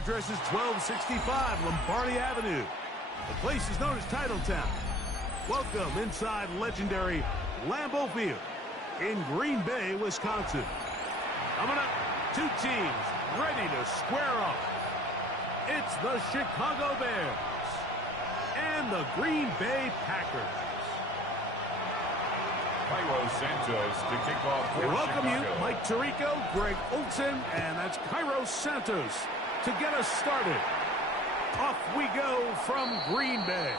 address is 1265 Lombardi Avenue. The place is known as Titletown. Welcome inside legendary Lambeau Field in Green Bay, Wisconsin. Coming up, two teams ready to square off. It's the Chicago Bears and the Green Bay Packers. Cairo Santos to kick off for Welcome Chicago. you, Mike Tirico, Greg Olsen, and that's Cairo Santos to get us started. Off we go from Green Bay.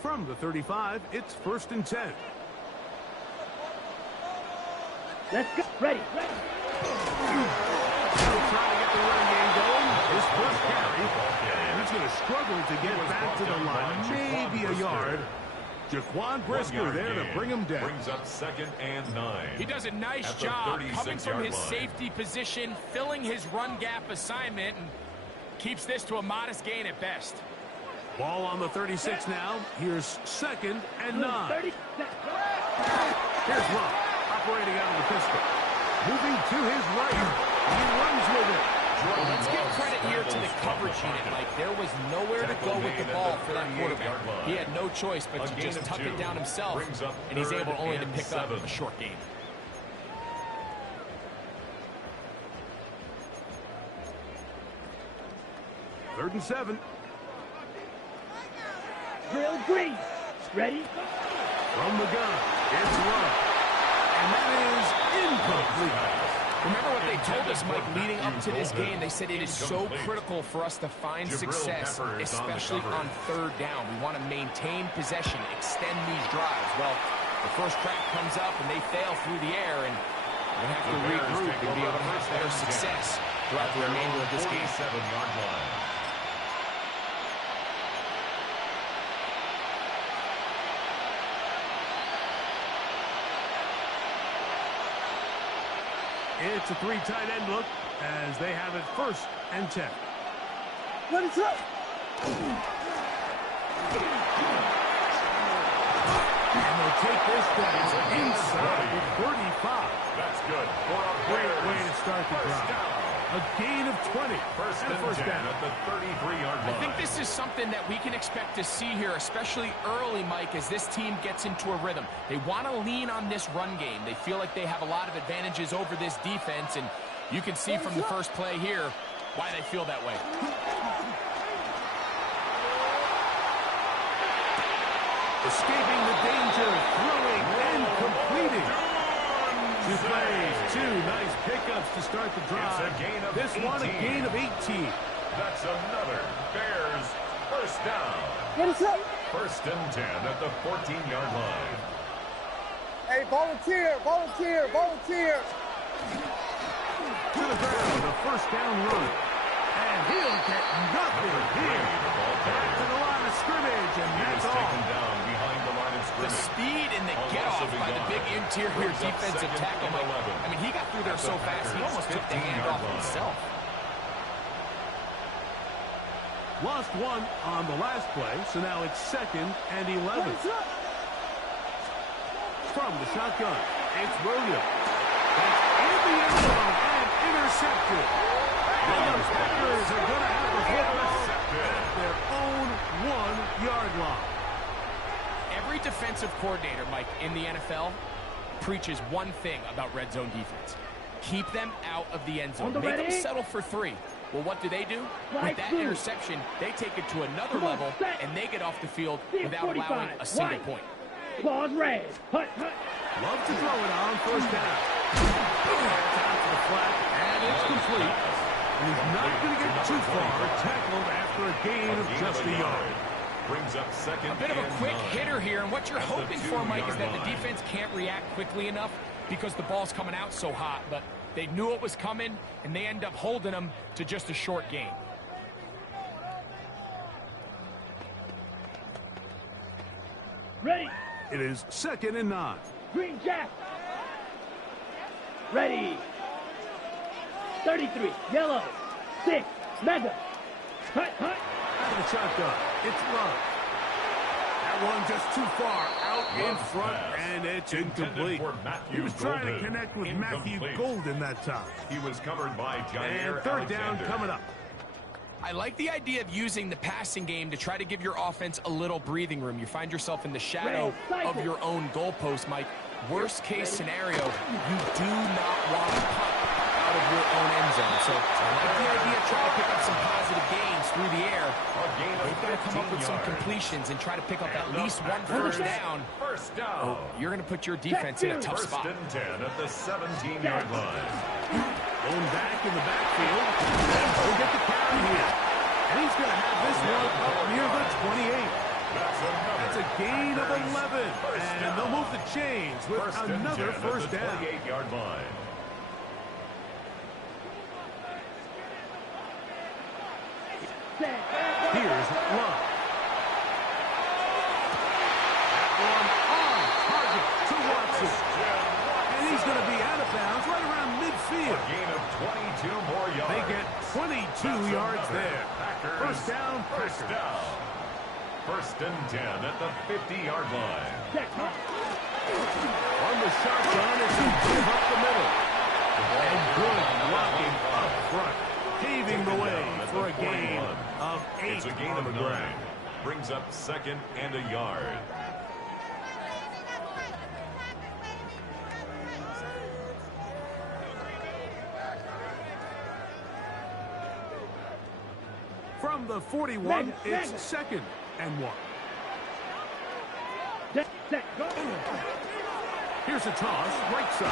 From the 35, it's 1st and 10. Let's go. Ready. Still trying to get the running game going. His first carry. And he's going to struggle to get back to the line. Maybe a yard. Jaquan Brisker there to bring him down. Brings up 2nd and 9. He does a nice At the job coming from 36-yard his line. safety position, filling his run gap assignment, and keeps this to a modest gain at best. Ball on the 36 now. Here's 2nd and 9. 30. Here's Love, operating out of the pistol. Moving to his right. He runs with it. Well, let's give credit here to the coverage unit, Mike. There was nowhere to go with the ball for that quarterback. He had no choice but to just tuck it down himself, and he's able only to pick up a short gain. Third and 7. Drill green. Ready. From the gun, it's Love. And that is incomplete. Remember what they told us, Mike, leading up to this game? They said it is so critical for us to find success, especially on 3rd down. We want to maintain possession, extend these drives. Well, the first crack comes up, and they fail through the air, and they have to regroup and be able to have better success throughout the remainder of this game. 47-yard line. It's a 3 tight end look as they have it 1st and 10. What is up? And they'll take this down inside the 35. That's good for a Great way Bears to start the first drive. down. A gain of 20. First and and a first 10 down. at the 33-yard line. I think this is something that we can expect to see here, especially early, Mike, as this team gets into a rhythm. They want to lean on this run game. They feel like they have a lot of advantages over this defense, and you can see from the first play here why they feel that way. Escaping the danger, throwing and completing. 2 plays, 2 nice pickups to start the drive. It's a gain of this 18. one, a gain of 18. That's another Bears first down. What is up? 1st and 10 at the 14-yard line. Hey, volunteer. To the ground, a first down run. And he'll get nothing here. Back to the line of scrimmage, and He that's was taken all. down behind the line of The scrimmage. speed and the On get-off loss of by the yard. big interior Brings up defensive 2nd tackle, and Mike. 11. I mean, he got through there so fast, he almost took the hand 15-yard off line. himself. Lost 1 on the last play, so now it's 2nd and 11. From the shotgun, it's Williams. That's in the end zone and intercepted. And the Packers are going to have the football at their own 1-yard line. Every defensive coordinator, Mike, in the NFL preaches one thing about red zone defense. Keep them out of the end zone. Make them settle for 3. Well, what do? With that interception, they take it to another level, and they get off the field without allowing a single point. Pause red. Hut. Love to throw it on 1st down. Down to the flat, and it's complete. And he's not going to get too far. Tackled after a gain of just a yard. Brings up 2nd A bit of a and quick 9. hitter here, and what you're At the hoping for, Mike, is that 2-yard the line. defense can't react quickly enough because the ball's coming out so hot, but they knew it was coming, and they end up holding them to just a short gain. Ready. It is 2nd and 9. Green Jack. Ready. 33. Yellow. 6. Mega. Hut, hut. Out of the shotgun. It's Love. That one just too far out in front, and it's incomplete. He was trying to connect with Matthew Golden that time. He was covered by Jair And 3rd down Alexander. coming up. I like the idea of using the passing game to try to give your offense a little breathing room. You find yourself in the shadow of your own goalpost, Mike. Worst case scenario, you do not want to punt out of your own end zone. So I like the idea of trying to pick up some positive gains through the air. They've got to come up with some completions and try to pick up at least one first down. First down. You're going to put your defense in a tough First spot. and 10 at the 17-yard line. Going back in the backfield. And he'll get the carry here. And he's going to have this one up near the 28. That's a gain of 11. And they'll move the chains with another first down. 28-yard line. Here's Love. That one on target to Watson. And he's going to be out of bounds right around midfield. Gain of 22 more yards. They get 22 yards there. First down, First Packers. down. First and 10 at the 50-yard line. On the shotgun, it's a give up the middle. And good blocking up front. Paving the way for a gain of 8 It's a gain on of the 9. ground. Brings up 2nd and a yard. From the 41, it's 2nd and 1. Here's a toss, right side.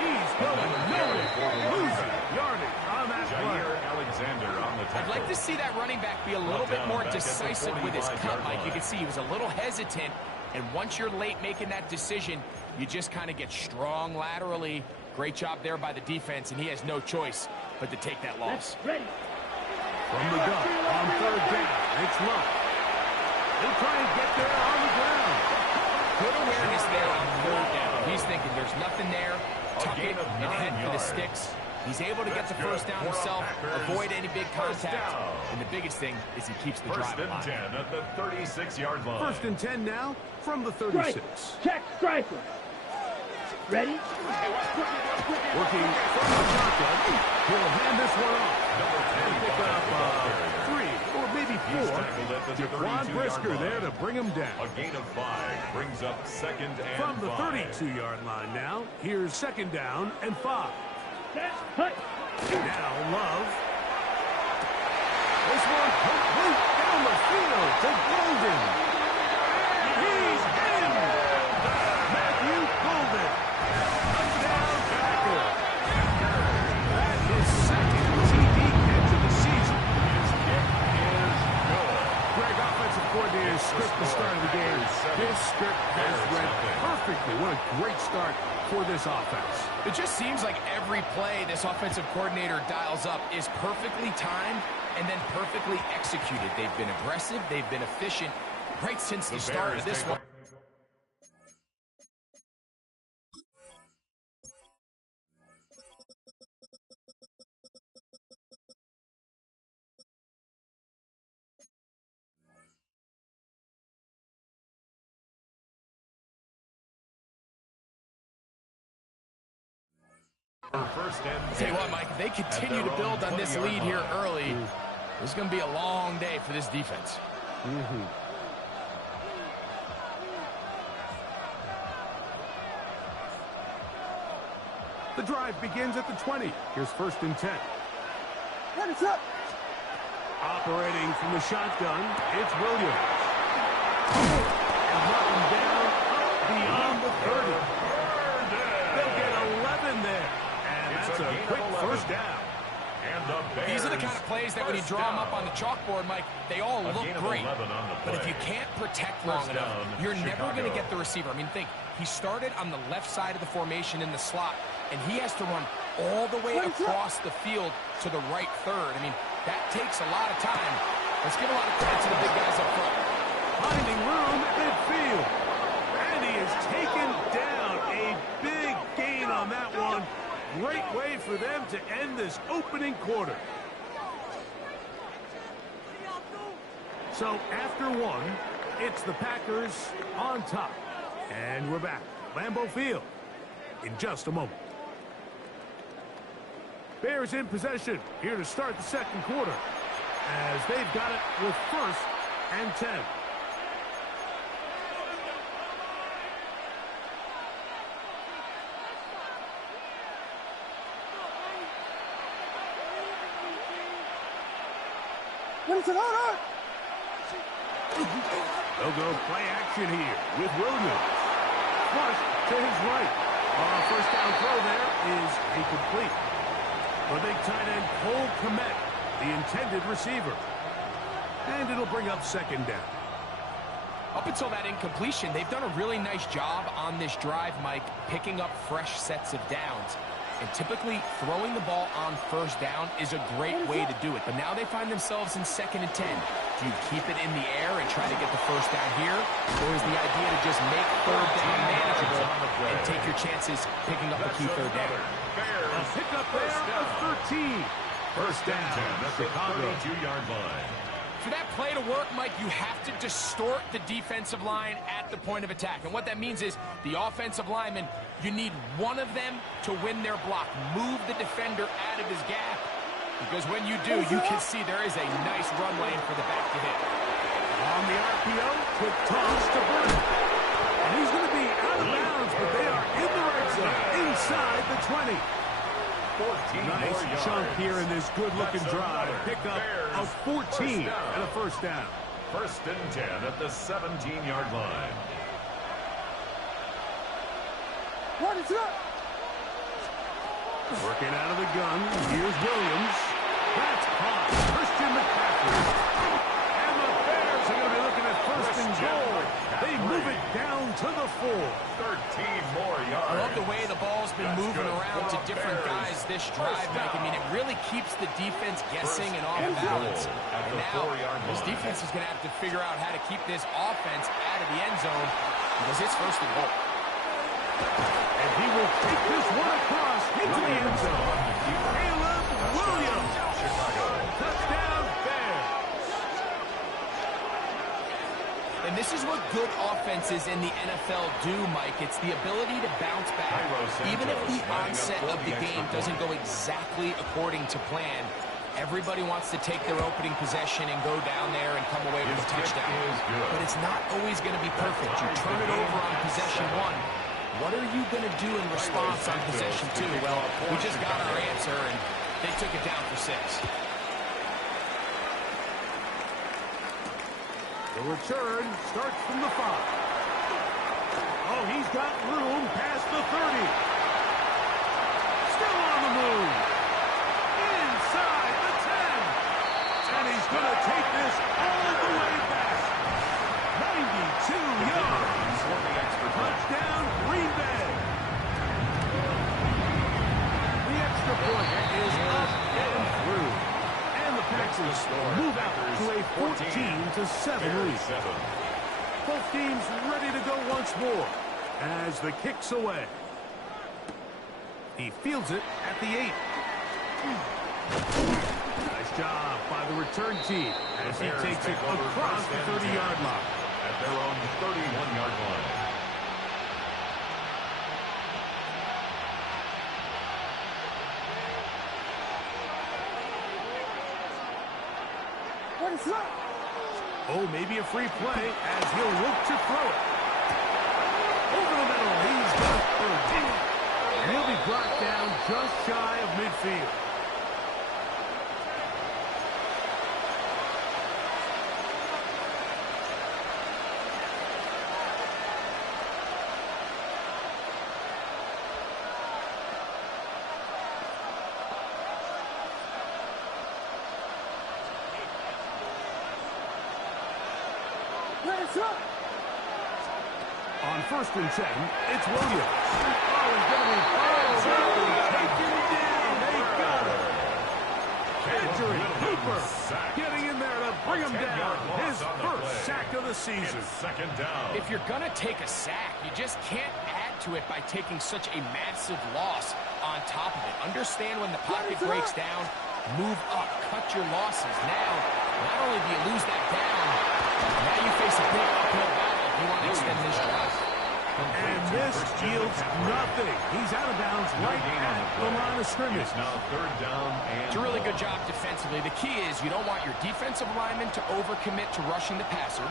He's going nowhere. Losing yardage on that play. Jair Alexander on the tackle. I'd like to see that running back be a little bit more decisive with his cut, Mike. You can see he was a little hesitant, and once you're late making that decision, you just kind of get strong laterally. Great job there by the defense, and he has no choice but to take that loss. Ready. From the gun on 3rd down, it's Love. He'll try and get there on the ground. Good awareness there on 3rd down. He's thinking there's nothing there. Tuck it and head for the sticks. He's able to get the first down himself, avoid any big contact, and the biggest thing is he keeps the drive First and alive. 10 at the 36-yard line. First and 10 now from the 36. Check striker. Ready? Working from the shotgun. He'll hand this one off. And pick up 3 or maybe 4. Jaquan Brisker there to bring him down. A gain of 5 brings up 2nd and From the 5. 32-yard line now, here's 2nd down and 5. Hut. Now Love. This one complete down the field to Golden. He's in. Matthew Golden. Touchdown Packers. That is 2nd TD catch of the season. His kick is good. Greg, offensive coordinator, script the start of the game. This script has read perfectly. What a great start for this offense. It just seems like every play this offensive coordinator dials up is perfectly timed and then perfectly executed. They've been aggressive, they've been efficient right since the start of this one. First and Tell you what, Mike, if they continue to build on this lead here early, this is going to be a long day for this defense. The drive begins at the 20. Here's 1st and 10. What is up? Operating from the shotgun, it's Williams. And knocking down up beyond the 30. They'll get 11 there. And that's a quick first down. These are the kind of plays that when you draw them up on the chalkboard, Mike, they all look great. But if you can't protect long enough, you're never going to get the receiver. I mean, think, he started on the left side of the formation in the slot, and he has to run all the way across the field to the right third. I mean, that takes a lot of time. Let's give a lot of credit to the big guys up front. Finding room at midfield. for them to end this opening quarter. So after one, it's the Packers on top. And we're back. Lambeau Field in just a moment. Bears in possession here to start the second quarter as they've got it with 1st and 10. What is it on? They'll go play action here with Williams. Flush to his right. First down throw there is incomplete. The big tight end Cole Kmet, the intended receiver. And it'll bring up 2nd down. Up until that incompletion, they've done a really nice job on this drive, Mike, picking up fresh sets of downs. And typically, throwing the ball on 1st down is a great way to do it. But now they find themselves in 2nd and 10. Do you keep it in the air and try to get the 1st down here? Or is the idea to just make 3rd down manageable and take your chances picking up a key 3rd down? A pickup there of 13. First down at the 32-yard line. For that play to work, Mike, you have to distort the defensive line at the point of attack. And what that means is the offensive lineman, you need one of them to win their block. Move the defender out of his gap. Because when you do, you can see there is a nice run lane for the back to hit. On the RPO, quick toss to Burton. And he's going to be out of bounds, but they are in the red zone, inside the 20. Nice chunk here in this good-looking drive. Pick up of 14 and a 1st down. 1st and 10 at the 17-yard line. What is it? Working out of the gun. Here's Williams. That's caught. Christian McCaffrey. And the Bears are going to be looking at 1st and goal. They move it down to the 4. 13 more yards. I love the way the ball's been moving around to different guys this drive, Mike. I mean, it really keeps the defense guessing and off balance. And now, this defense is going to have to figure out how to keep this offense out of the end zone because it's 1st and goal. And he will take this one across into the end zone. Caleb Williams. Touchdown, Bears. And this is what good offenses in the NFL do, Mike. It's the ability to bounce back. Even if the onset of the game doesn't go exactly according to plan, everybody wants to take their opening possession and go down there and come away with a touchdown. But it's not always going to be perfect. You turn it over on possession 1. What are you going to do in response on possession 2? Well, we just got our answer, and they took it down for 6. The return starts from the 5. Oh, he's got room past the 30. Still on the move. Inside the 10. And he's going to take this all the way back. 92 yards. Touchdown, Green Bay. The extra point is up and through. And the Packers move out to a 14-7 lead. Both teams ready to go once more as the kick's away. He fields it at the 8. Nice job by the return team as he takes it across the 30-yard line. At their own 31-yard line. What is that? Oh, maybe a free play as he'll look to throw it. Over the middle, he's got 13. And he'll be brought down just shy of midfield. On 1st and 10, it's Williams. Oh, he's going to be taken down. They got him. Edgerrin Cooper getting in there to bring him down. His first sack of the season. Second down. If you're going to take a sack, you just can't add to it by taking such a massive loss on top of it. Understand when the pocket breaks down, move up, cut your losses. Now, not only do you lose that down, now you face a big uphill battle if you want to extend this drive. And this yields nothing. He's out of bounds right at the line of scrimmage. It's now third down and It's a really good job defensively. The key is you don't want your defensive linemen to overcommit to rushing the passer,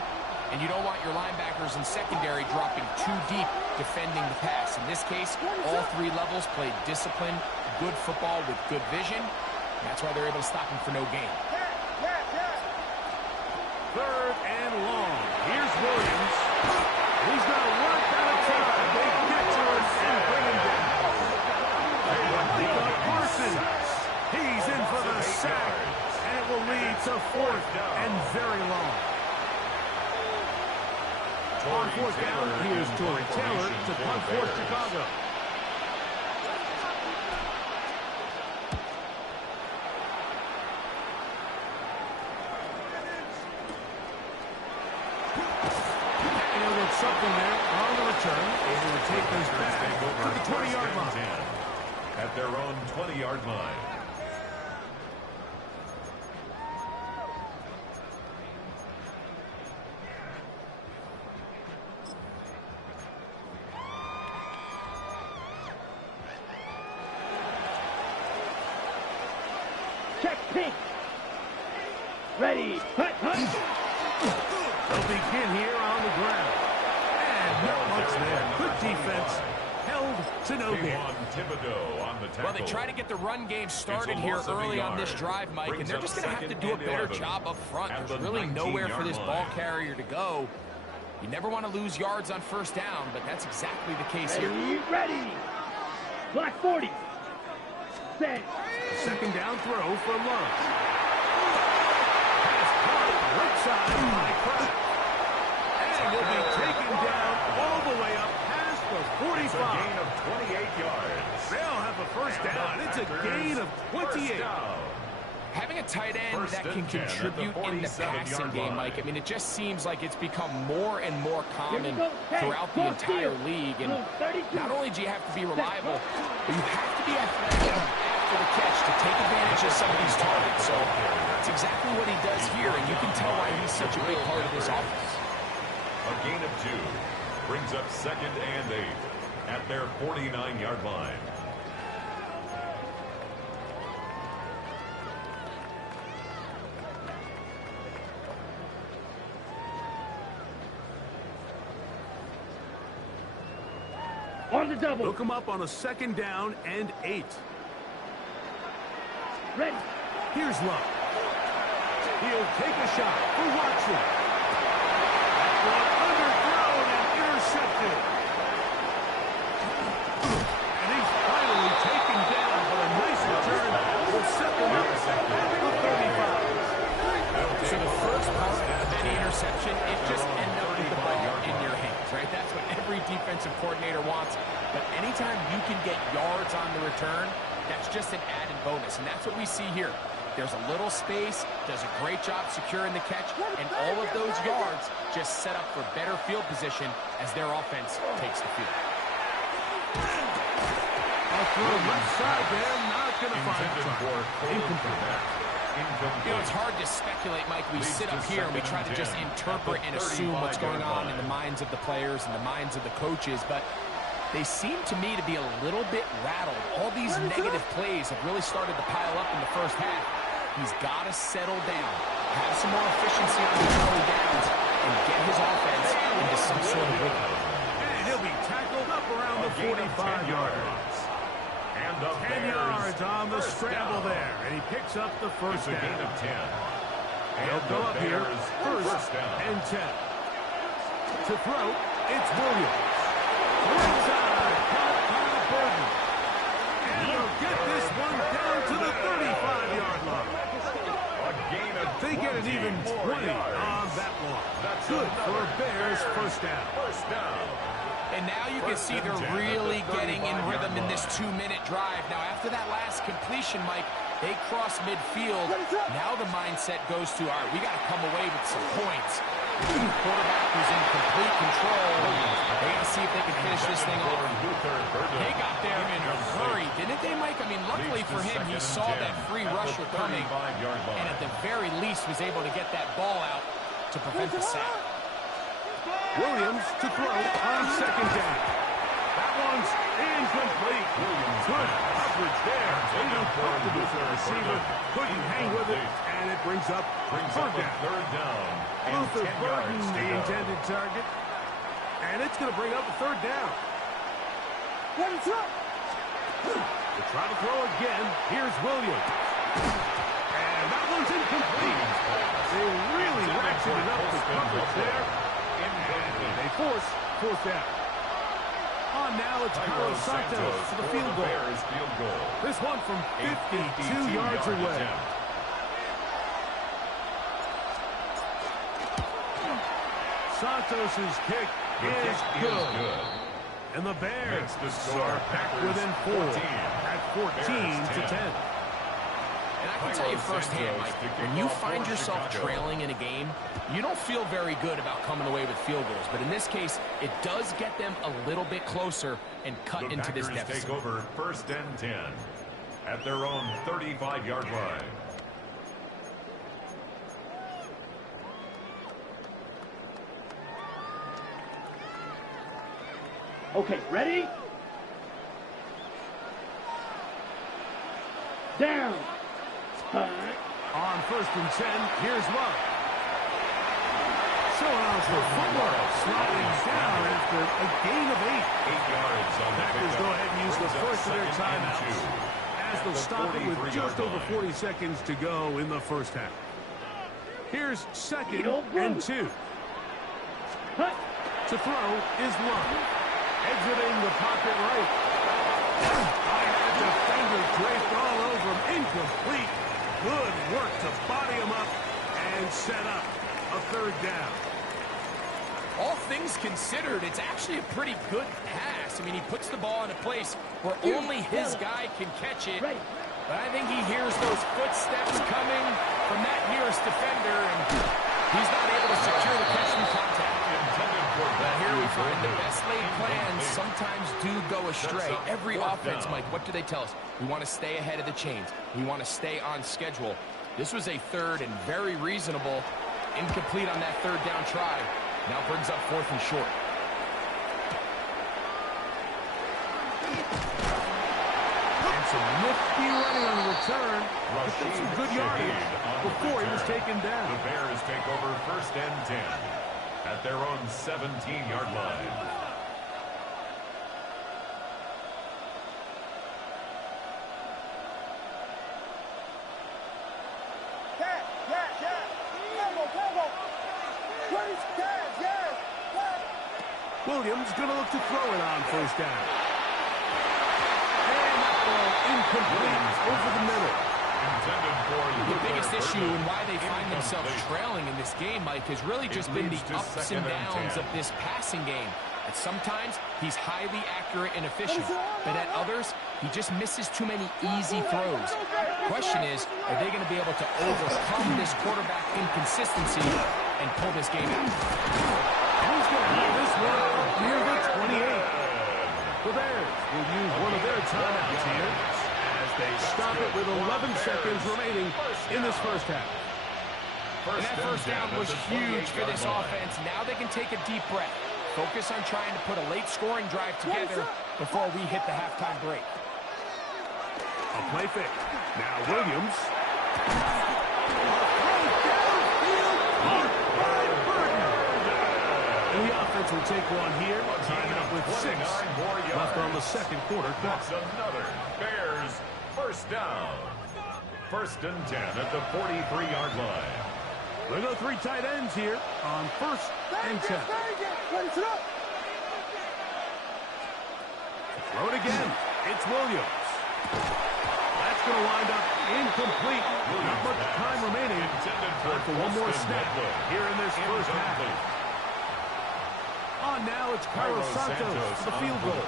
and you don't want your linebackers and secondary dropping too deep defending the pass. In this case, all three levels played disciplined, good football with good vision. That's why they're able to stop him for no gain. Third and long. Here's Williams. He's going to work out of time. They get to him and bring him down. Pick up Parsons. He's in for the sack, and it will lead to fourth and very long. On fourth down, here's Tory Taylor to punt for Chicago. Something there on the return, able to take those back to the 20-yard line. At their own 20-yard line. Check pink. Ready. Hut, hut. They'll begin here on the ground. Not much there. Good defense. Held to no gain. Well, they try to get the run game started here early on this drive, Mike, and they're just going to have to do a better job up front. There's really nowhere for this ball carrier to go. You never want to lose yards on first down, but that's exactly the case here. Ready. Black 40. Set. Second down throw for Love. Pass caught right side by Crusher. And they'll be taken down all the way up past the 45. It's a gain of 28 yards. They'll have a first down. It's a gain of 28. Having a tight end that can contribute in the passing game, Mike, I mean, it just seems like it's become more and more common throughout the entire league. And not only do you have to be reliable, but you have to be athletic after the catch to take advantage of some of these targets. So that's exactly what he does here, and you can tell why he's such a big part of this offense. A gain of 2 brings up second and 8 at their 49-yard line. On the double. Look him up on a second down and 8. Ready. Here's Love. He'll take a shot for Watson. That one underthrown and intercepted. And he's finally taken down, but a nice return will set them up at the 35. So the first part of any interception, it just ends up with the ball in your hands, right? That's what every defensive coordinator wants. But anytime you can get yards on the return, that's just an added bonus. And that's what we see here. There's a little space, does a great job securing the catch, and all of those yards just set up for better field position as their offense takes the field. Through the left side there, not going to find it. You know, it's hard to speculate, Mike. We sit up here and we try to just interpret and assume what's going on in the minds of the players and the minds of the coaches, but they seem to me to be a little bit rattled. All these negative plays have really started to pile up in the first half. He's got to settle down, have some more efficiency on the early downs, and get his offense into some sort of rhythm. And he'll be tackled up around the 45-yard line. 10 yards on the scramble there, and he picks up the first down. Gain of 10. They'll go up here, first and 10. To throw, it's Williams. Right side, caught by Burton. And they'll get this one down to the 35-yard line. They get an even 20 on that one. Good for Bears first down. And now you can see they're really getting in rhythm in this 2-minute drive. Now, after that last completion, Mike, They cross midfield. Now the mindset goes to, all right, we got to come away with some points. The quarterback who's in complete control. They got to see if they can finish this thing off. They got there in a hurry, didn't they, Mike? I mean, luckily for him, he saw that free rusher coming, and at the very least was able to get that ball out to prevent the sack. Williams to throw on second down. That one's incomplete. Good coverage there. Uncomfortable for the receiver. Couldn't hang with it, and it brings up third down. Luther Burden, the intended target. And it's going to bring up a third down. To try to throw again, here's Williams. And that one's incomplete. They really ratcheted up the coverage there. And they force fourth down. On now, it's Carlos Santos for the field goal. This one from 52 yards away. Santos' kick is good. And the Bears are back within 4 at 14-10. And I can tell you firsthand, Mike, when you find yourself trailing in a game, you don't feel very good about coming away with field goals. But in this case, it does get them a little bit closer and cut into this deficit. Take over 1st and 10 at their own 35-yard line. Okay, ready? Down. On 1st and 10, here's Love. Showing off the footwork, sliding down after a gain of 8. 8 yards on the Packers go ahead and use the first of their timeouts, as they'll stop it with just over 40 seconds to go in the first half. Here's 2nd and 2. To throw is Love. Exiting the pocket right. I had a defender draped all over him. Incomplete. Good work to body him up and set up a third down. All things considered, it's actually a pretty good pass. I mean, he puts the ball in a place where only his guy can catch it. But I think he hears those footsteps coming from that nearest defender, and he's not able to secure the catch from contact. But here we find the best laid plans sometimes do go astray. Every offense, Mike, what do they tell us? We want to stay ahead of the chains. We want to stay on schedule. This was a third and very reasonable. Incomplete on that third down try. Now brings up 4th and short. And some nifty running on the return. Some good yardage before he was taken down. The Bears take over 1st and 10 at their own 17-yard line. Williams going to look to throw it on 1st down. And that ball incomplete over the middle. The biggest issue and why they find themselves trailing in this game, Mike, has really just been the ups and downs of this passing game. At sometimes, he's highly accurate and efficient, but at others, he just misses too many easy throws. The question is, are they going to be able to overcome this quarterback inconsistency and pull this game out? Who's going to have this one up near the 28? The Bears will use one of their timeouts here as they stop it with 11 seconds remaining in this first half. And that first down was huge for this offense. Now they can take a deep breath. Focus on trying to put a late scoring drive together before we hit the halftime break. A play fake. Now Williams. And the offense will take one here. Tying up with 6 left on the second quarter. That's another Bears first down. 1st and 10 at the 43-yard line. There go 3 tight ends here on 1st and 10. Throw it again. It's Williams. That's going to wind up incomplete. Not much time remaining. Time for one more snap here in this first half. On now, it's Carlos Santos for the field goal.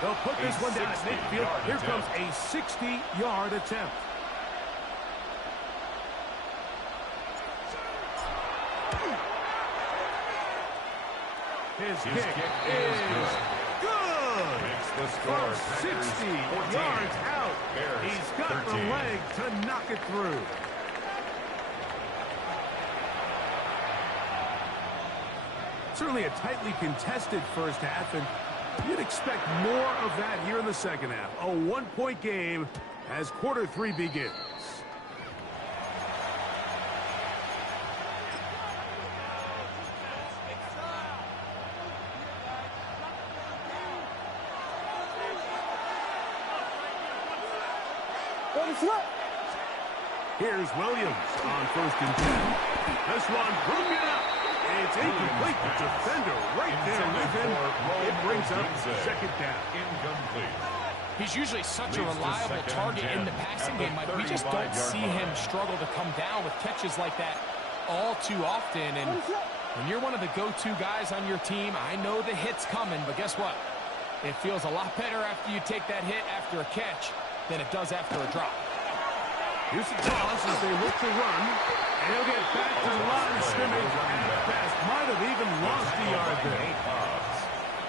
They'll put this one down at midfield. Here comes a 60-yard attempt. His kick is good. Makes the From score. 60 Packers 14. yards out. Bears He's got 13. the leg to knock it through. Certainly a tightly contested first half, and you'd expect more of that here in the second half. A one-point game as quarter 3 begins. Here's Williams on 1st and 10. This one broken up. It's incomplete. The defender right there with him. It brings up 2nd down. Incomplete. He's usually such a reliable target in the passing game, Mike. We just don't see him struggle to come down with catches like that all too often. And when you're one of the go-to guys on your team, I know the hit's coming, but guess what? It feels a lot better after you take that hit after a catch than it does after a drop. Here's the toss as they look to run. And he'll get back to the line of scrimmage. And at best, might have even lost a yard there.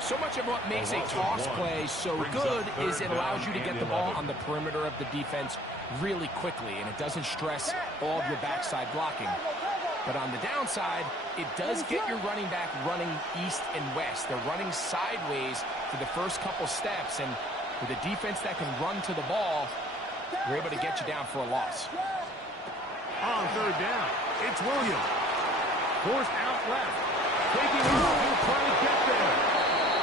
So much of what makes a toss play so good is it allows you to get the ball on the perimeter of the defense really quickly, and it doesn't stress all of your backside blocking. But on the downside, it does get your running back running east and west. They're running sideways for the first couple steps, and with a defense that can run to the ball, we're able to get you down for a loss. On 3rd down, it's Williams. Forced out left. Taking off, he'll try to get there.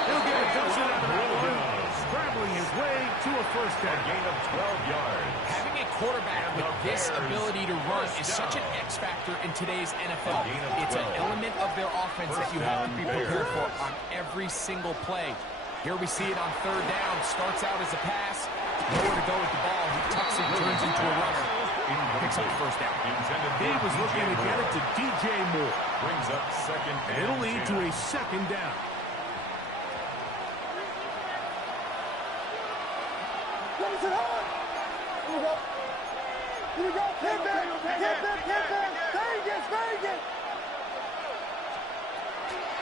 He'll get a touchdown out of that one. Scrambling his way to a 1st down. Gain of 12 yards. Having a quarterback with this ability to run is such an X factor in today's NFL. It's an element of their offense that you have to be prepared for on every single play. Here we see it on 3rd down. Starts out as a pass. Nowhere to go with the ball. He tucks it, turns into a runner. Picks up the 1st down. He was looking to get it to DJ Moore. Brings up 2nd and It'll lead 10. to a 2nd down.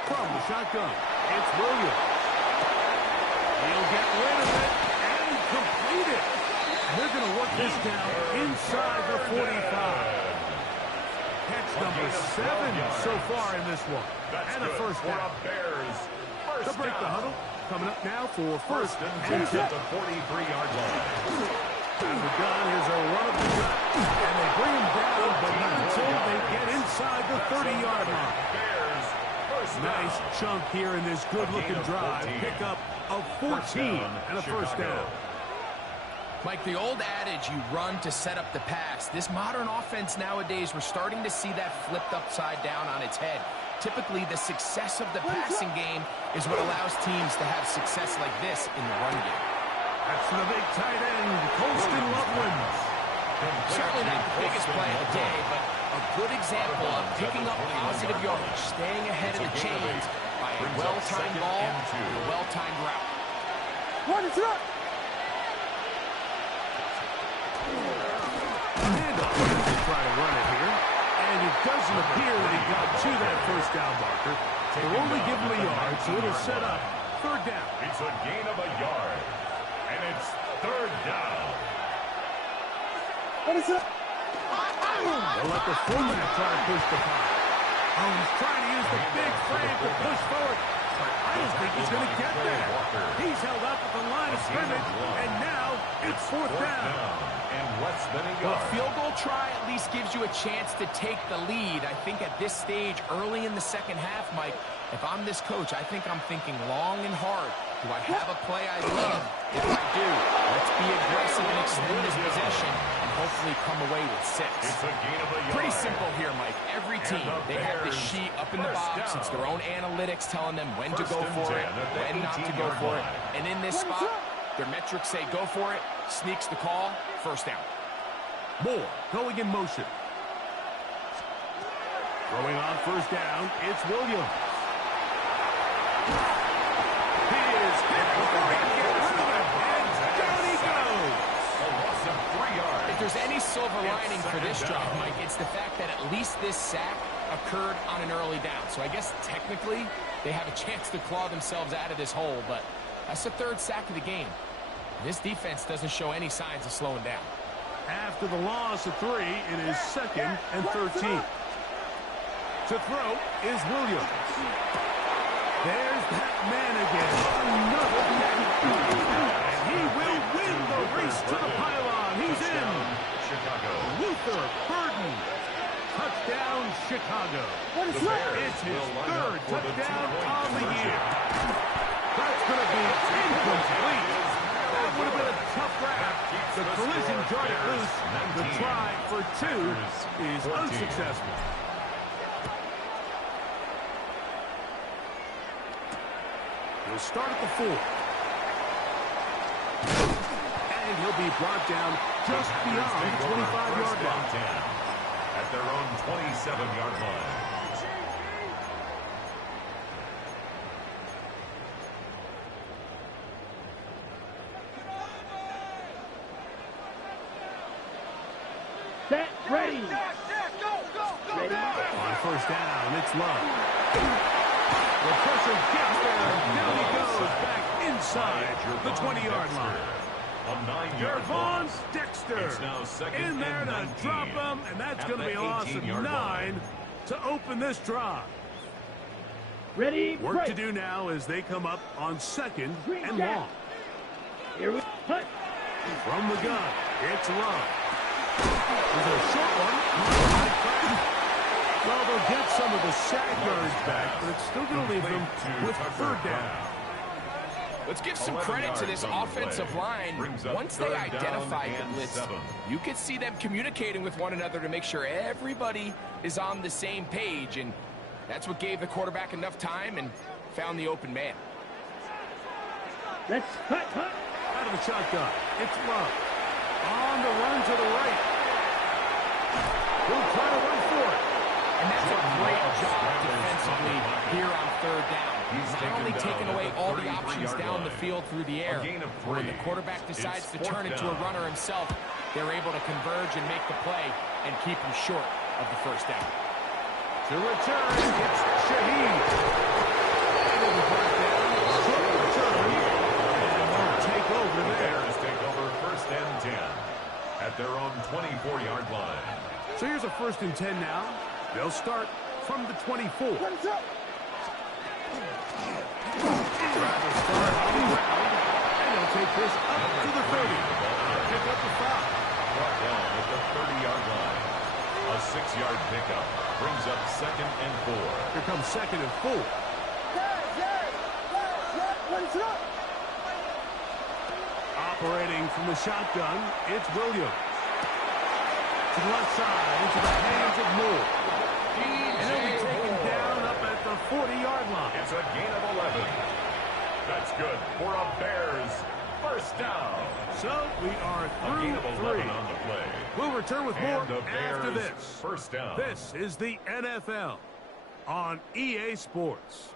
From the shotgun, it's Williams. He'll get rid of it and complete it. They're going to work this down inside the 45. Catch number 7 so far in this one. And a 1st down. They'll break the huddle. Coming up now for 1st and 10. At the 43-yard line. Time to gun. Here's a run of the gut. And they bring him down, but not until they get inside the 30-yard line. Nice chunk here in this good-looking drive. Pick up of 14 and a 1st down. Mike, the old adage, you run to set up the pass. This modern offense nowadays, we're starting to see that flipped upside down on its head. Typically, the success of the passing game is what allows teams to have success like this in the run game. That's the big tight end, Colston Loveland. Certainly not the biggest play of the day, but a good example of picking up positive yardage, staying ahead of the chains by a well-timed ball and a well-timed route. Handoff to try to run it here. And it doesn't appear that he got to that 1st down marker. They'll only give him a yard, so it'll set up 3rd down. It's a gain of a yard. And it's 3rd down. They'll let the fullback try to push the pile. Oh, he's trying to use the big frame to push forward. But I don't think he's going to get there. He's held up at the line of scrimmage, and now it's 4th down. And less than a Well, yard. a field goal try at least gives you a chance to take the lead. I think at this stage, early in the second half, Mike, if I'm this coach, I think I'm thinking long and hard. Do I have a play I love? If I do, let's be aggressive and extend this possession and hopefully come away with 6. It's a gain of a yard. Pretty simple here, Mike. Every team, they have the sheet up in the box. It's their own analytics telling them when to go for it, when not to go for it. And in this spot, their metrics say go for it, sneaks the call, 1st down. Moore going in motion. Throwing on 1st down, it's Williams. He is hit before he can get rid of it, and down he goes. A loss of 3 yards. If there's any silver lining for this drive, Mike, it's the fact that at least this sack occurred on an early down. So I guess technically they have a chance to claw themselves out of this hole, but that's the third sack of the game. This defense doesn't show any signs of slowing down. After the loss of 3, it is 2nd and 13. To throw is Williams. There's that man again. Another man. And he will win the race to the pylon. He's in. Chicago. Luther Burden. Touchdown, Chicago. It's his 3rd touchdown on the year. That's going to be incomplete. That would have been a tough grab. The collision jarred it loose. The try for 2 is unsuccessful. He'll start at the 4. And he'll be brought down just beyond the 25-yard line. At their own 27-yard line. Set, ready. On first down, it's Love. The pressure gets there, and down he goes back inside the 20-yard line. Gervon Dexter in there to drop him, and that's going to be a loss of 9 to open this drive. Ready, Work break. to do now as they come up on 2nd and long. Here we hunt. From the gun, it's Love. There's a short one. Well, they'll get some of the sack yards back, but it's still going to leave them with 3rd down. Let's give some credit to this offensive line. Once they identified the blitz, you could see them communicating with one another to make sure everybody is on the same page, and that's what gave the quarterback enough time and found the open man. Let's hunt. Out of the shotgun, it's Love. On the run to the right. He'll try to run for it. And that's a great job defensively here on 3rd down. He's not only taking away all the options down the field through the air, but when the quarterback decides to turn into a runner himself, they're able to converge and make the play and keep him short of the 1st down. To return, it's Shaheed. And it'll be brought down. Short return. And they'll take over there. Bears take over 1st and 10 at their own 24-yard line. So here's a 1st and 10 now. They'll start from the 24. Drive will start on the ground, and they'll take this up to the 30. Pick up the 5. Brought down at the 30-yard line. A 6-yard pickup brings up 2nd and 4. Here comes 2nd and 4. Operating from the shotgun, it's Williams. To the left side, into the hands of Moore. And he'll be taken down up at the 40-yard line. It's a gain of 11. That's good for a Bears 1st down. So we are A gain of through 11 3. on the play. We'll return with more And the after Bears this. 1st down. This is the NFL on EA Sports.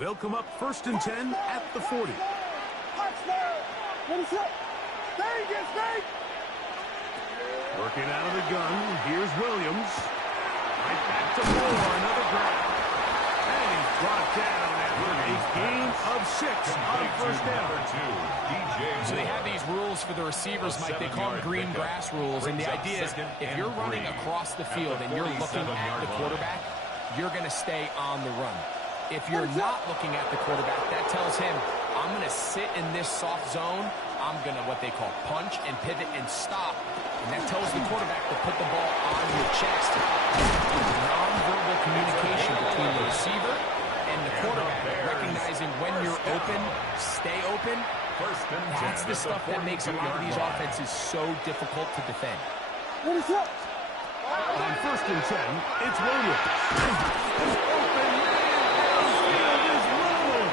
They'll come up 1st and 10 at the 40. Working out of the gun, here's Williams. Right back to Moore, another grab. And he's brought down after a gain of 6 on 1st down. So they have these rules for the receivers, Mike. They call them green grass rules. And the idea is if you're running across the field and you're looking at the quarterback, you're going to stay on the run. If you're not looking at the quarterback, that tells him, I'm going to sit in this soft zone. I'm going to what they call punch and pivot and stop. And that tells the quarterback to put the ball on your chest. Non-verbal communication between the receiver and the quarterback, recognizing when you're open, stay open. That's the stuff that makes a lot of these offenses so difficult to defend. On 1st and 10, it's Williams. Open man downfield is Little.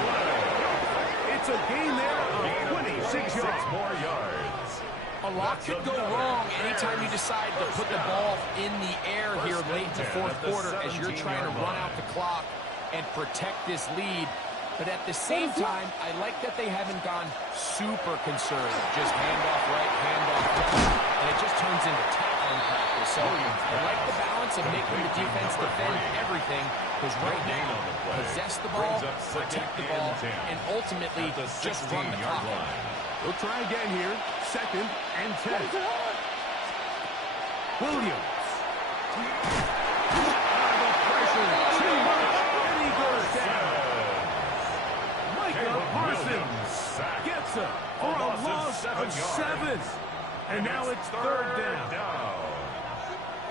It's a gain there of 26 yards. More yards. A lot could go wrong anytime you decide to put the ball in the air here late in the fourth quarter as you're trying to run out the clock and protect this lead. But at the same time, I like that they haven't gone super conservative. Just handoff right, handoff left, and it just turns into tackling practice. So I like the balance of making the defense defend everything, because right now, possess the ball, protect the ball, and ultimately just run the clock. We'll try again here. 2nd and 10. Williams. The pressure too much, and he goes down. Micah Parsons gets him for a loss of 7. And now it's 3rd down.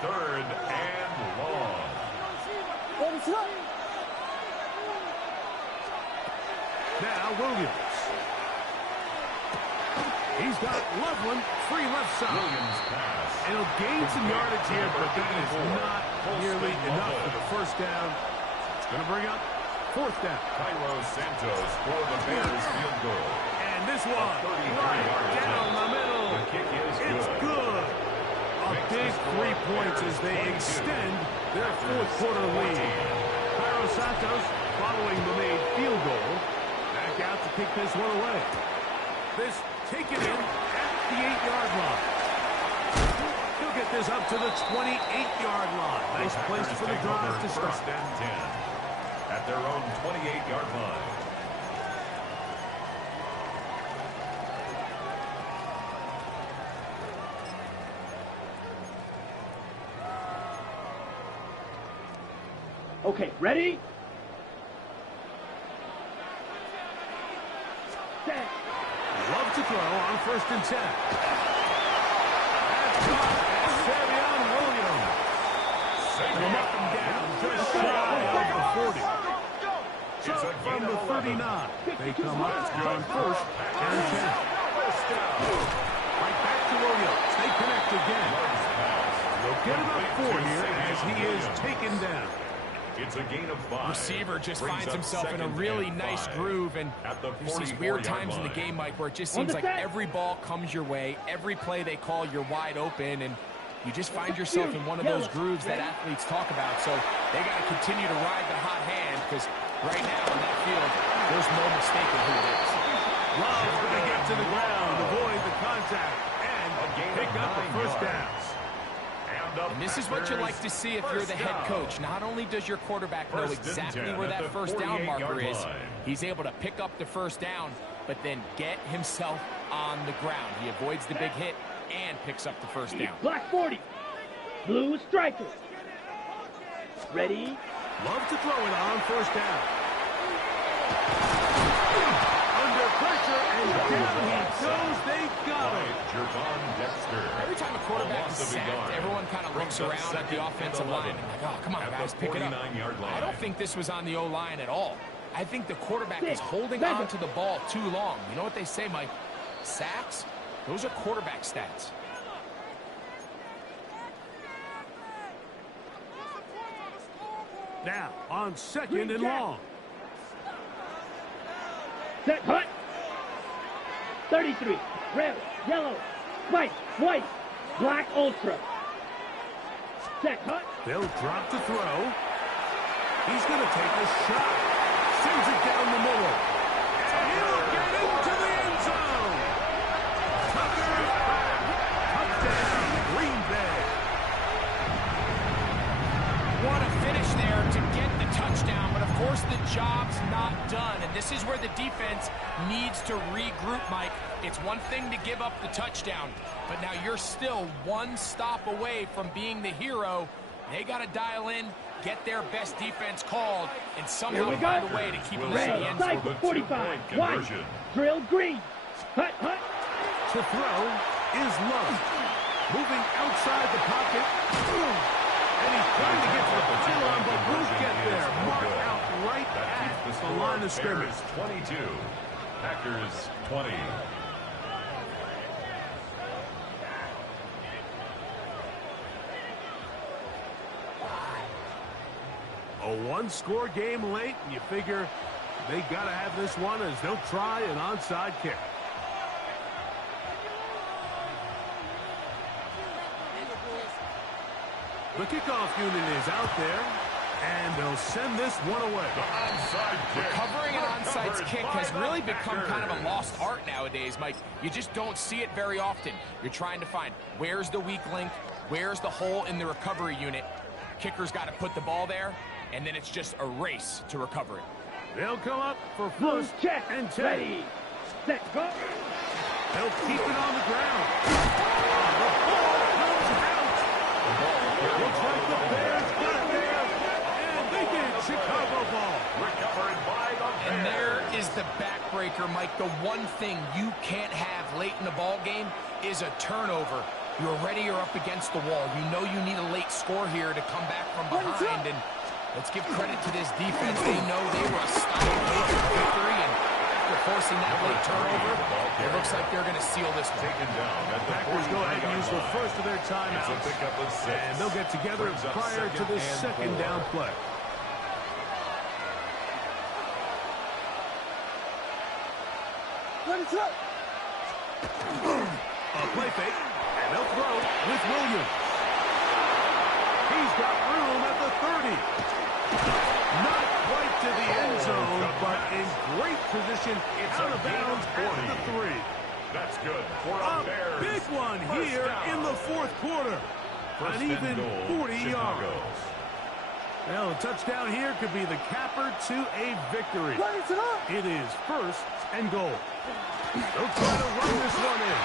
3rd and long. Now Williams. He's got Loveland free left side. Williams pass. And he'll gain some yardage here, but that is not nearly enough for the first down. It's going to bring up 4th down. Cairo Santos for the Bears field goal. And this one, right down the middle. The kick is It's good. A big 3 points as they extend their fourth quarter lead. Cairo Santos following the made field goal. Back out to kick this one away. This taken in at the 8-yard line. He'll get this up to the 28-yard line. Nice place for the drive to start. 1st and 10 at their own 28-yard line. Okay, ready? Set. Love to throw on 1st and 10. That's caught. That's Savion Williams. And up and down, just shy of the 40. So from the 39, they come up on 1st and 10. Right back to Williams. They connect again. They'll get him up 4 here as he is taken down. It's a gain of 5. Receiver just finds himself in a really nice groove, and there's these weird times in the game, Mike, where it just seems like every ball comes your way, every play they call, you're wide open, and you just find yourself in one of those grooves that athletes talk about. So they got to continue to ride the hot hand, because right now in that field, there's no mistaking who it is. Love going to get to the ground, avoid the contact, and pick up the first downs. And this is what you like to see if you're the head coach. Not only does your quarterback know exactly where that first down marker is, he's able to pick up the first down, but then get himself on the ground. He avoids the big hit and picks up the first down. Black 40. Blue striker. Ready? Love to throw it on 1st down. Under pressure, and down he goes. They got him. Jervon Dexter. Every time a quarterback is sacked, everyone kind of looks around at the offensive line and like, oh, come on, guys, pick it up. I don't think this was on the O-line at all. I think the quarterback is holding on to the ball too long. You know what they say, Mike? Sacks, those are quarterback stats. Now, on 2nd and long. Set, hut. 33. Red, yellow, white, black ultra. Set, hut. They'll drop to throw. He's going to take a shot. Sends it down the middle. And he'll get into the end zone. Tucker's back. Touchdown, Green Bay. What a finish there to get the touchdown, but of course the job's not done, and this is where the defense needs to regroup, Mike. It's one thing to give up the touchdown, but now you're still one stop away from being the hero. They got to dial in, get their best defense called, and somehow find a way to keep them in the end zone. Cycle 45. White. Drill green. Hut. To throw is Love. Moving outside the pocket. And he's trying to get to the pylon, but won't get there. Mark out right at the line of scrimmage. 22. Packers 20. A one-score game late, and you figure they got to have this one as they'll try an onside kick. The kickoff unit is out there, and they'll send this one away. Recovering an onside kick has really become kind of a lost art nowadays, Mike. You just don't see it very often. You're trying to find where's the weak link, where's the hole in the recovery unit. Kicker's got to put the ball there, and then it's just a race to recover it. They'll come up for first check and 10. ready, set, go. They'll keep it on the ground. The ball comes out. Looks like the Bears got there, and they did. Chicago ball. Recovered by the Bears. And there is the backbreaker, Mike. The one thing you can't have late in the ball game is a turnover. You're ready, you're up against the wall. You know you need a late score here to come back from behind, and let's give credit to this defense. They know they were a stopping victory, and after forcing that late turnover, it looks like they're going to seal this one. Taken down at the Packers go ahead and use the first of their It's a timeouts, pickup of 6. and they'll get together Brings up prior to the and second 4. down play. A play fake, and they'll throw with Williams. He's got room at the 30. Not quite to the end zone, but in great position out of bounds at the 3. That's good for A a Bears. big one First here down. in the fourth quarter. First An and even goal, 40 Chicago. yards. Well, a touchdown here could be the capper to a victory. It is first and goal. They'll try to run this one in.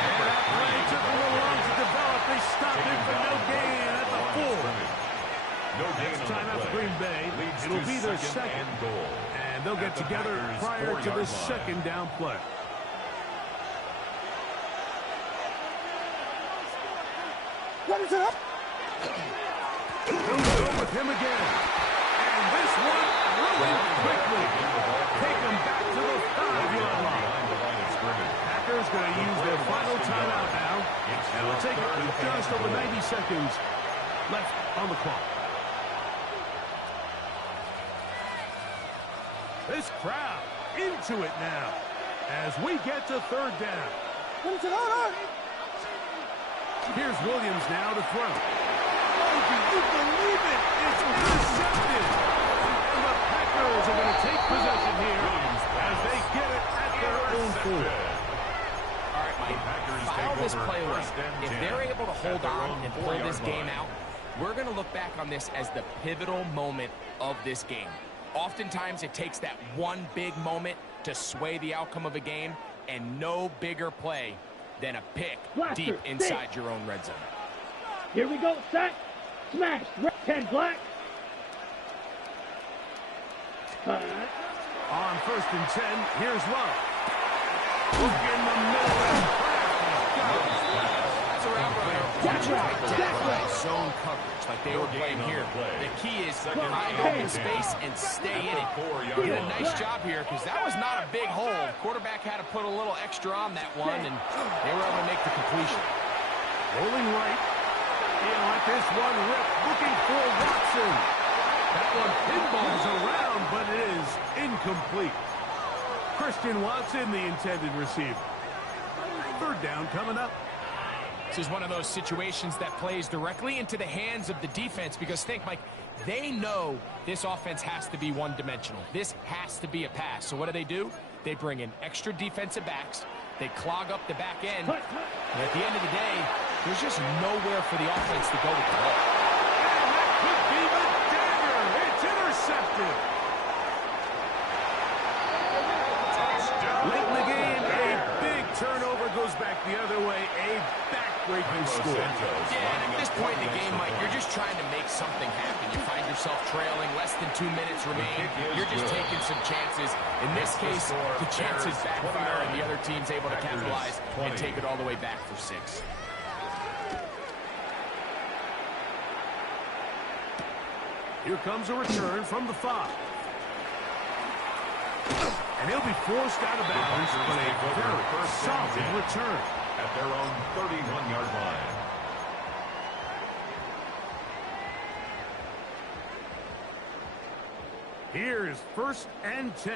And that play took a little long to develop. They stopped it for no gain at the 4. No gain on Time the out for play. Green Bay. Leads It'll to be their second second. and goal. And they'll get At the together Packers' prior to the 4-yard line. second down play. They'll go with him again. And this one really quickly. Take them back to the 5-yard line. Behind the line of scrimmage. Packers going to use their final timeout now. And they'll take it with just over 90 seconds left on the clock. This crowd into it now as we get to third down. Here's Williams now to throw. Oh, do you believe it? It's intercepted. And the Packers are going to take possession here as they get it at their own 4. All right, Mike, Packers file take this over play first late. and If 10 they're able to hold at their on own and pull 4-yard this game line. out, we're going to look back on this as the pivotal moment of this game. Oftentimes, it takes that one big moment to sway the outcome of a game, and no bigger play than a pick Blaster, deep inside your own red zone. Here we go, sack, smash, red 10 black. On first and 10, here's Love. Look in the middle and As a route runner, Jack you right, Jack identify right. zone coverage like they were playing here. The key is find open space and stay in it. He did a nice job here because that was not a big hole. Quarterback had to put a little extra on that one, and they were able to make the completion. rolling right. He'll let this one rip, looking for Watson. That one pinballs around, but it is incomplete. Christian Watson, the intended receiver. Third down coming up. This is one of those situations that plays directly into the hands of the defense because think, Mike, they know this offense has to be one-dimensional. This has to be a pass. So what do? They bring in extra defensive backs. They clog up the back end. And at the end of the day, there's just nowhere for the offense to go with the ball. And that could be the dagger. It's intercepted. Late in the game, a big turnover goes back the other way. A back-breaking score. Yeah, and at this point in the game, Mike, you're just trying to make something happen. You find yourself trailing, less than 2 minutes remain. You're just taking some chances. In this case, the chances backfire, and the other team's able to capitalize and take it all the way back for 6. Here comes a return from the 5. And he'll be forced out of bounds, but a very solid return. At their own 31-yard line. Here's first and 10.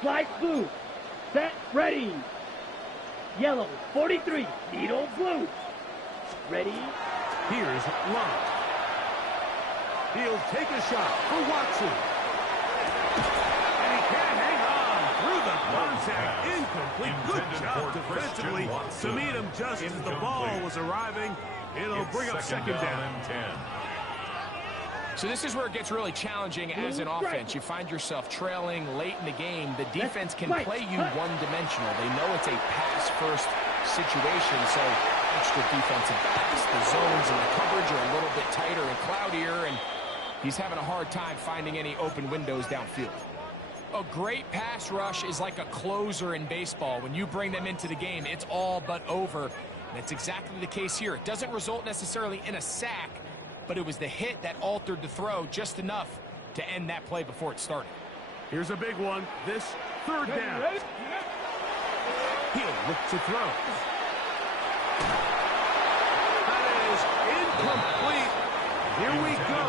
Flight blue, set, ready. Yellow, 43, needle blue. Ready, Here's Love. He'll take a shot for Watson. And he can't hang on through the contact. Incomplete. Good job defensively to meet him just as the ball was arriving. It'll bring up second down and 10. So this is where it gets really challenging as an offense. You find yourself trailing late in the game. The defense can play you one-dimensional. They know it's a pass-first situation, so extra defensive backs, the zones and the coverage are a little bit tighter and cloudier, and he's having a hard time finding any open windows downfield. A great pass rush is like a closer in baseball. When you bring them into the game, it's all but over. And it's exactly the case here. It doesn't result necessarily in a sack, but it was the hit that altered the throw just enough to end that play before it started. Here's a big one. This third down. He'll look to throw. That is incomplete. Here we go.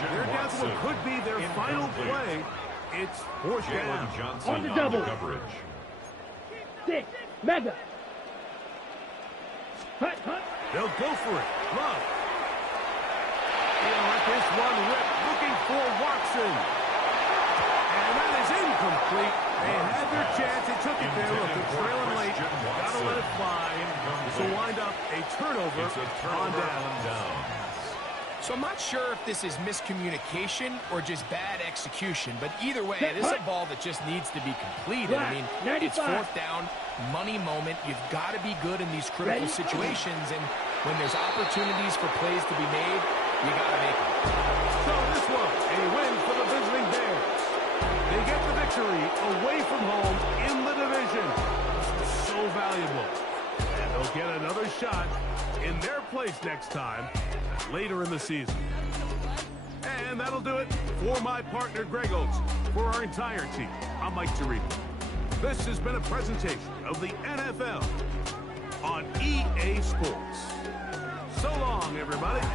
They're down to what could be their final play. It's fourth down. On the double. Coverage. 6. Mega. Hut. They'll go for it. Love. He'll let this one rip. Looking for Watson. And that is incomplete. They had their chance. They took it there. Look, they're trailing late. Got to let it fly. This will wind up a turnover on down. So I'm not sure if this is miscommunication or just bad execution, but either way, this is a ball that just needs to be completed. I mean, it's fourth down, money moment. You've got to be good in these critical situations, and when there's opportunities for plays to be made, you got to make them. So this one, a win for the visiting Bears. They get the victory away from home in the division. This is so valuable. And they'll get another shot in their place next time later in the season. And that'll do it for my partner Greg Olsen. For our entire team, I'm Mike Tirico. This has been a presentation of the NFL on EA Sports. So long, everybody.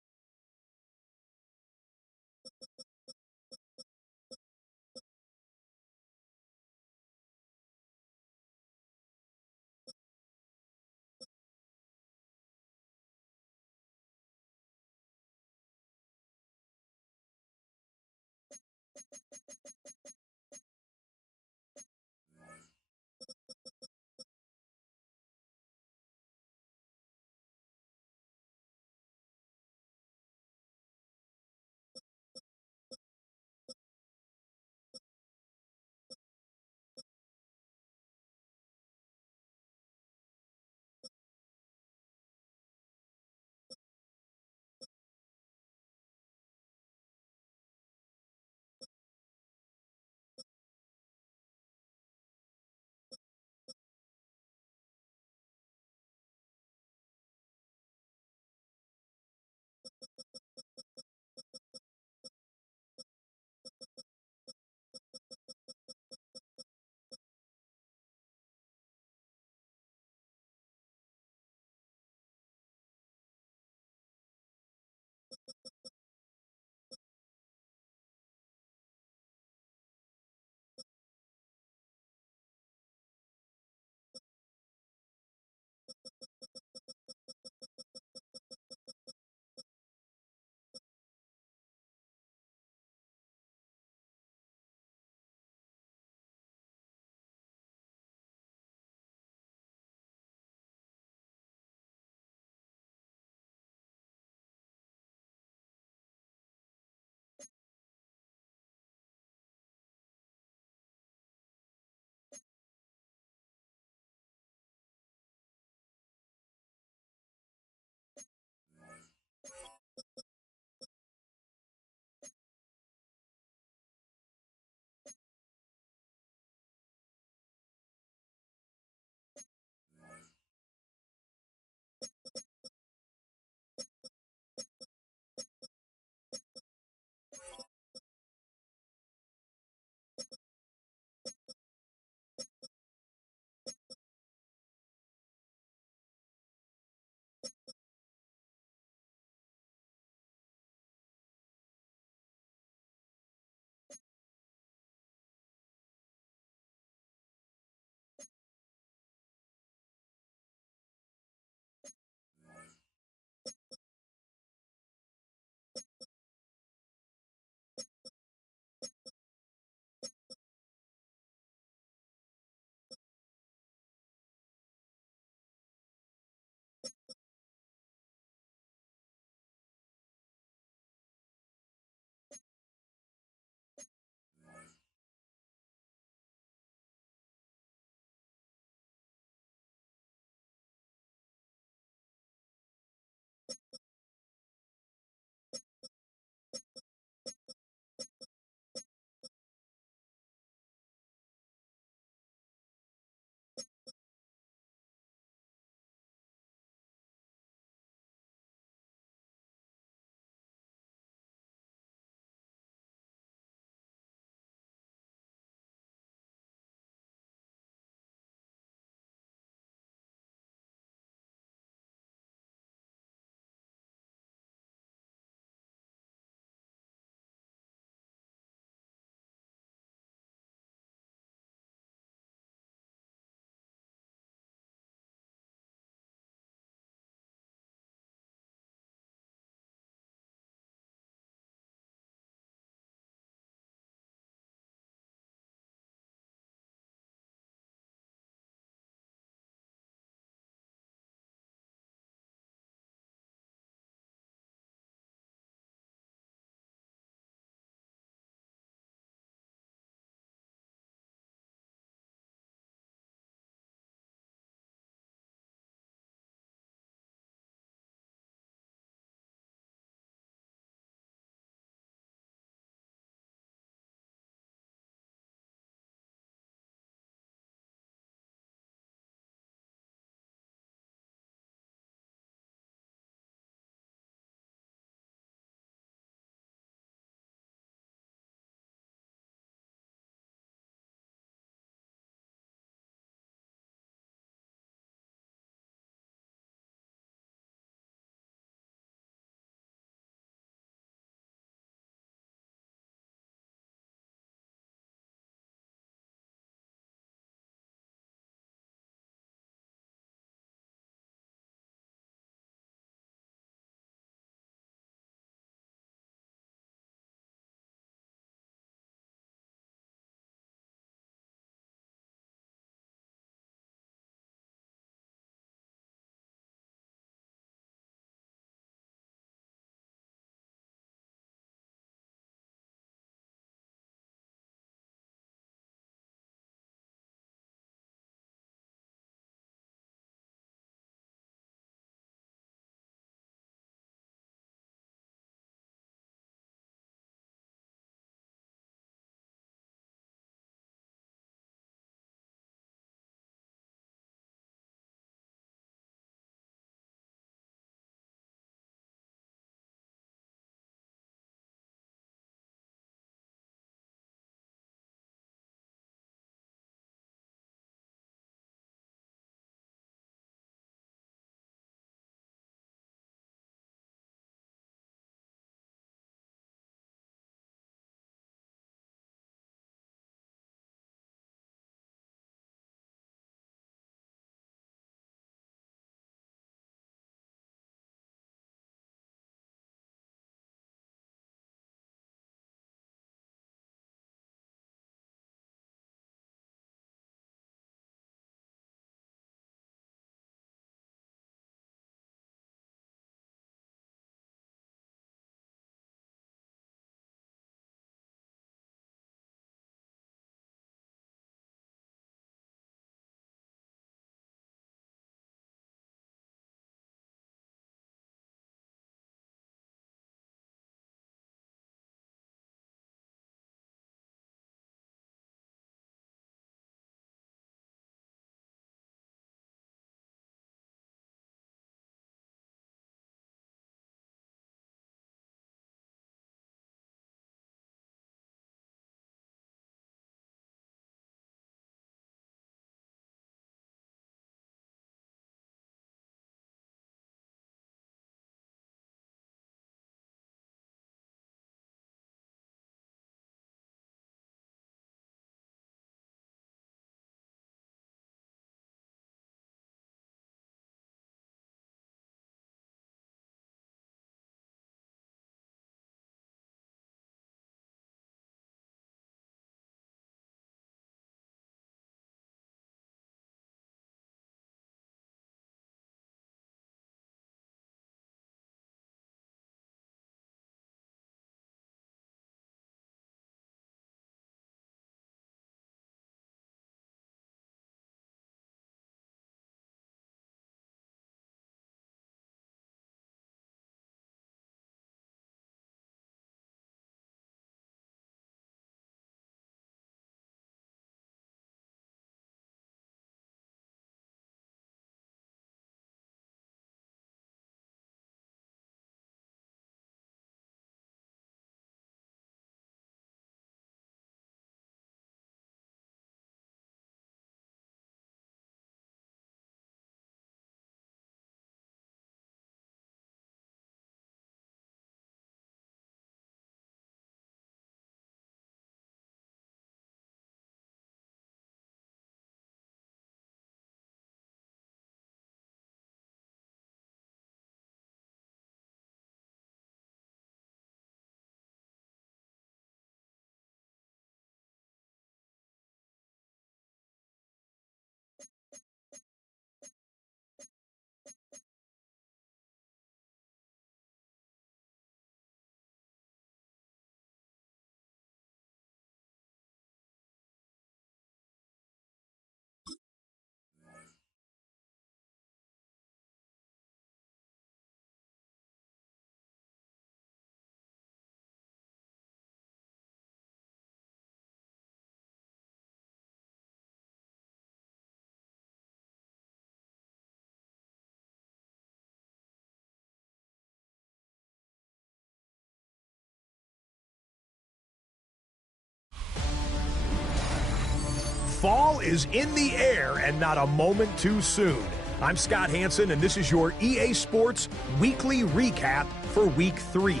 Fall is in the air and not a moment too soon. I'm Scott Hanson, and this is your EA Sports Weekly Recap for Week 3.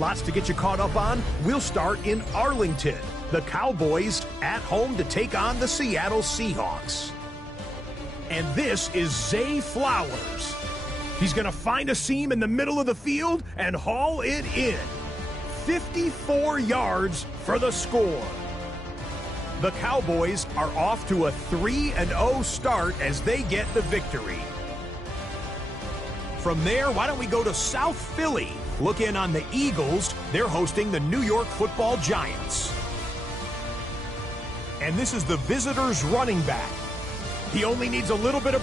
Lots to get you caught up on. We'll start in Arlington. The Cowboys at home to take on the Seattle Seahawks. And this is Zay Flowers. He's going to find a seam in the middle of the field and haul it in. 54 yards for the score. The Cowboys are off to a 3-0 start as they get the victory. From there, why don't we go to South Philly? Look in on the Eagles. They're hosting the New York Football Giants. And this is the visitors' running back. He only needs a little bit of